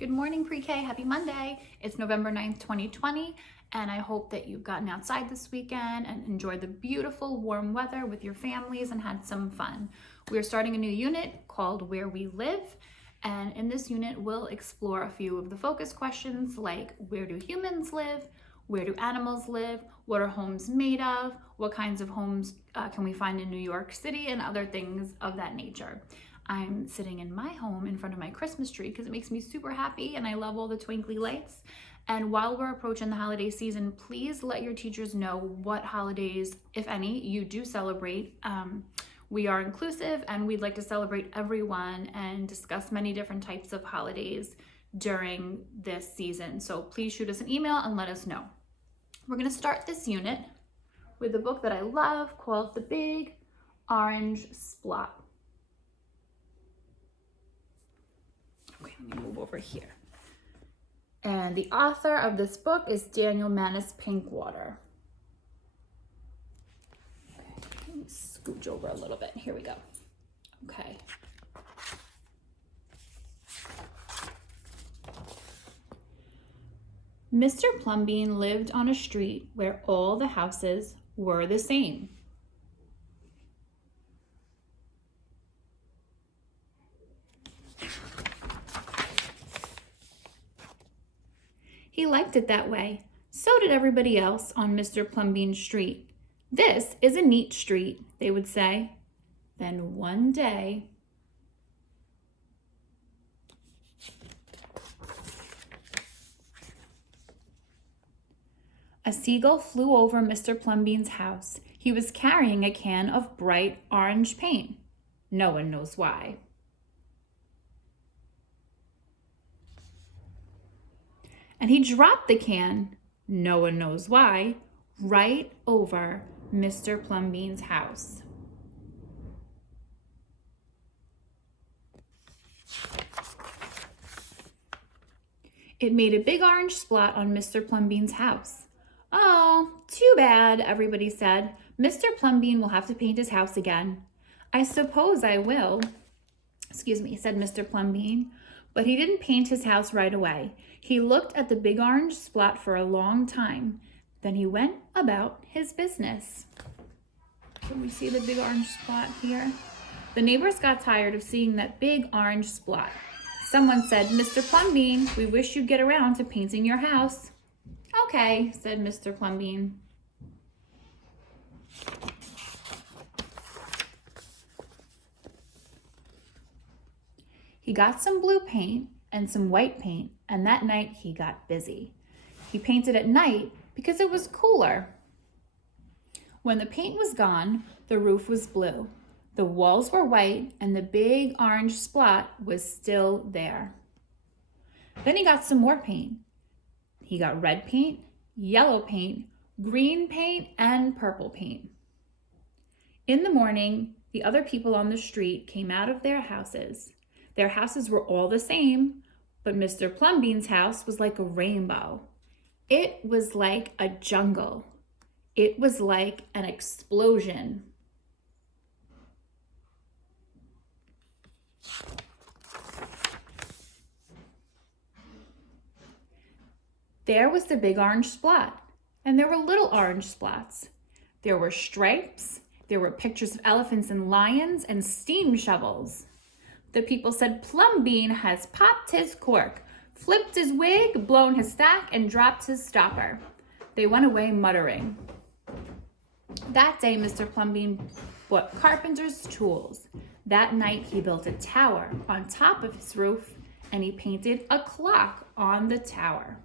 Good morning, pre-K. Happy Monday. It's November 9th, 2020, and I hope that you've gotten outside this weekend and enjoyed the beautiful warm weather with your families and had some fun. We are starting a new unit called Where We Live, and in this unit, we'll explore a few of the focus questions like where do humans live? Where do animals live? What are homes made of? What kinds of homes can we find in New York City, and other things of that nature. I'm sitting in my home in front of my Christmas tree because it makes me super happy and I love all the twinkly lights. And while we're approaching the holiday season, please let your teachers know what holidays, if any, you do celebrate. We are inclusive and we'd like to celebrate everyone and discuss many different types of holidays during this season. So please shoot us an email and let us know. We're going to start this unit with a book that I love called The Big Orange Splot. Okay, let me move over here. And the author of this book is Daniel Manus Pinkwater. Okay, let me scooch over a little bit. Here we go. Okay. Mr. Plumbean lived on a street where all the houses were the same. He liked it that way. So did everybody else on Mr. Plumbean's street. This is a neat street, they would say. Then one day, a seagull flew over Mr. Plumbean's house. He was carrying a can of bright orange paint. No one knows why. And he dropped the can, no one knows why, right over Mr. Plumbean's house. It made a big orange splot on Mr. Plumbean's house. Oh, too bad, everybody said. Mr. Plumbean will have to paint his house again. I suppose I will, said Mr. Plumbean. But he didn't paint his house right away. He looked at the big orange splot for a long time. Then he went about his business. Can we see the big orange spot here? The neighbors got tired of seeing that big orange splot. Someone said, Mr. Plumbean, we wish you'd get around to painting your house. Okay, said Mr. Plumbean. He got some blue paint and some white paint, and that night he got busy. He painted at night because it was cooler. When the paint was gone, the roof was blue. The walls were white, and the big orange splot was still there. Then he got some more paint. He got red paint, yellow paint, green paint, and purple paint. In the morning, the other people on the street came out of their houses. Their houses were all the same, but Mr. Plumbean's house was like a rainbow. It was like a jungle. It was like an explosion. There was the big orange splot, and there were little orange spots. There were stripes, there were pictures of elephants and lions, and steam shovels. The people said Plumbean has popped his cork, flipped his wig, blown his stack, and dropped his stopper. They went away muttering. That day, Mr. Plumbean bought carpenter's tools. That night, he built a tower on top of his roof, and he painted a clock on the tower.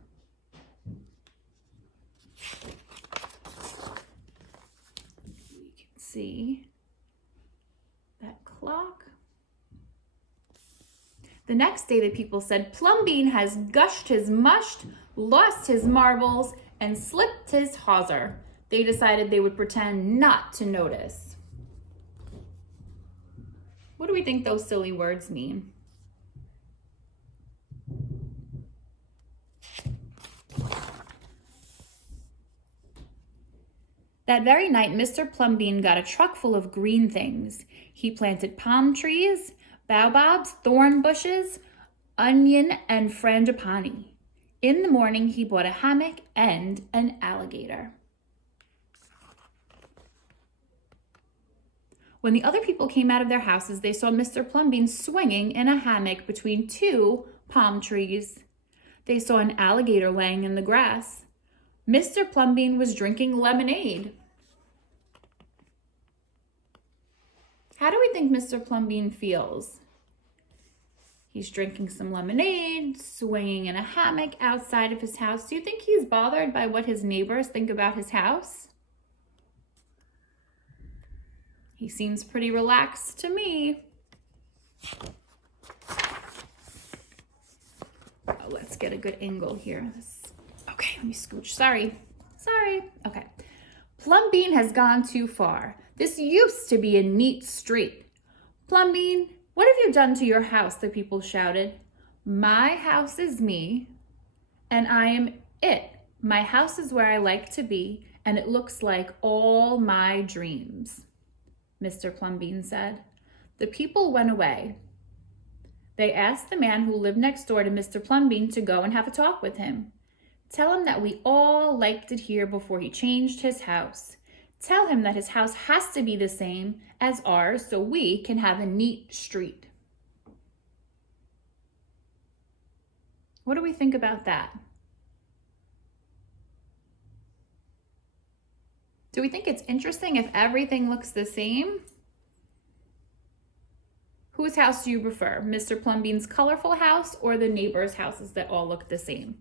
We can see that clock. The next day, the people said, Plumbean has gushed his mush, lost his marbles, and slipped his hawser. They decided they would pretend not to notice. What do we think those silly words mean? That very night, Mr. Plumbean got a truck full of green things. He planted palm trees, baobabs, thorn bushes, onion and frangipani. In the morning, he bought a hammock and an alligator. When the other people came out of their houses, they saw Mr. Plumbean swinging in a hammock between two palm trees. They saw an alligator laying in the grass. Mr. Plumbean was drinking lemonade. How do we think Mr. Plumbean feels? He's drinking some lemonade, swinging in a hammock outside of his house. Do you think he's bothered by what his neighbors think about his house? He seems pretty relaxed to me. Oh, let's get a good angle here. Okay, let me scooch. Sorry. Okay. Plumbean has gone too far. This used to be a neat street. Plumbean, what have you done to your house? The people shouted. My house is me, and I am it. My house is where I like to be, and it looks like all my dreams, Mr. Plumbean said. The people went away. They asked the man who lived next door to Mr. Plumbean to go and have a talk with him. Tell him that we all liked it here before he changed his house. Tell him that his house has to be the same as ours so we can have a neat street. What do we think about that? Do we think it's interesting if everything looks the same? Whose house do you prefer? Mr. Plumbean's colorful house or the neighbors' houses that all look the same?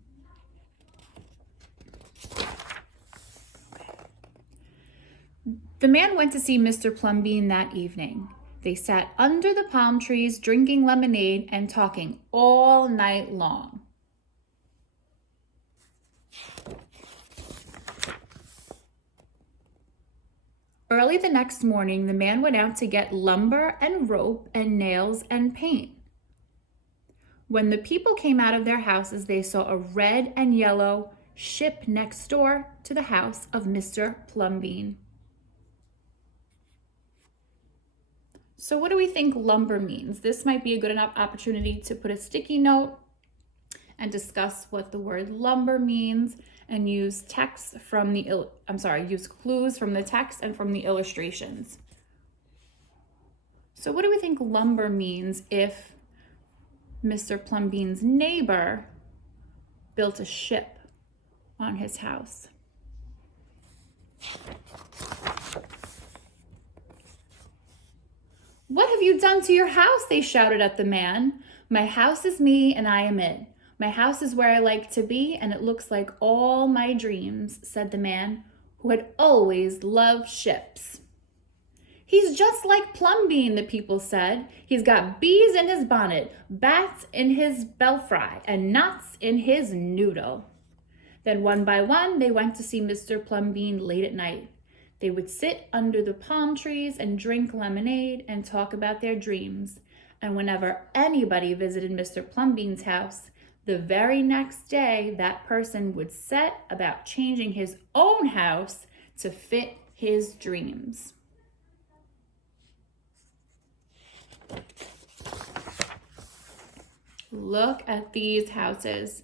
The man went to see Mr. Plumbean that evening. They sat under the palm trees drinking lemonade and talking all night long. Early the next morning, the man went out to get lumber and rope and nails and paint. When the people came out of their houses, they saw a red and yellow ship next door to the house of Mr. Plumbean. So what do we think lumber means? This might be a good enough opportunity to put a sticky note and discuss what the word lumber means and use text from use clues from the text and from the illustrations. So what do we think lumber means if Mr. Plumbean's neighbor built a ship on his house? What have you done to your house? They shouted at the man. My house is me and I am it. My house is where I like to be and it looks like all my dreams, said the man who had always loved ships. He's just like Plumbean, the people said. He's got bees in his bonnet, bats in his belfry, and knots in his noodle. Then one by one, they went to see Mr. Plumbean late at night. They would sit under the palm trees and drink lemonade and talk about their dreams. And whenever anybody visited Mr. Plumbean's house, the very next day, that person would set about changing his own house to fit his dreams. Look at these houses.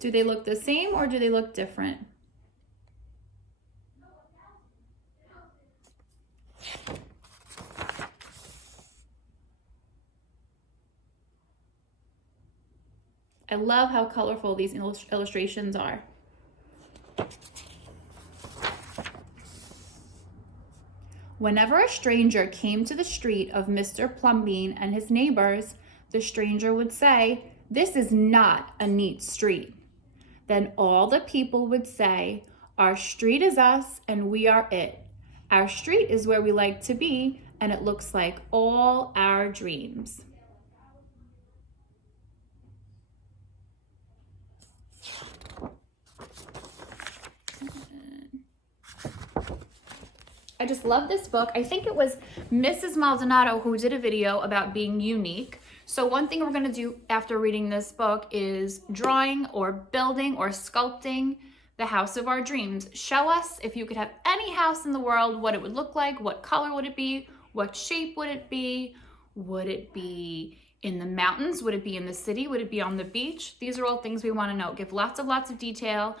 Do they look the same or do they look different? I love how colorful these illustrations are. Whenever a stranger came to the street of Mr. Plumbean and his neighbors, the stranger would say, "This is not a neat street." Then all the people would say, "Our street is us and we are it. Our street is where we like to be and it looks like all our dreams." I just love this book. I think it was Mrs. Maldonado who did a video about being unique. So one thing we're gonna do after reading this book is drawing or building or sculpting the house of our dreams. Show us if you could have any house in the world, what it would look like, what color would it be, What shape would it be? Would it be in the mountains? Would it be in the city? Would it be on the beach? These are all things we want to know. Give lots of detail.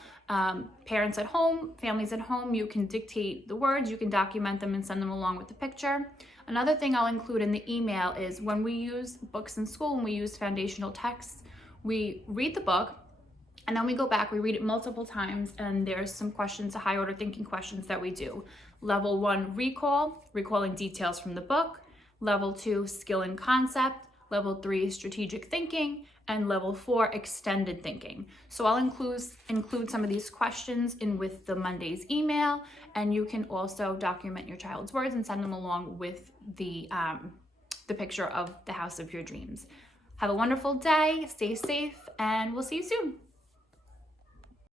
Parents at home, families at home, you can dictate the words, you can document them and send them along with the picture. Another thing I'll include in the email is when we use books in school, when we use foundational texts, we read the book and then we go back, we read it multiple times, and there's some questions, high order thinking questions that we do. Level 1, recall, recalling details from the book. Level 2, skill and concept. Level 3, strategic thinking. And level 4, extended thinking. So I'll include some of these questions in with the Monday's email, and you can also document your child's words and send them along with the picture of the house of your dreams. Have a wonderful day, stay safe, and we'll see you soon.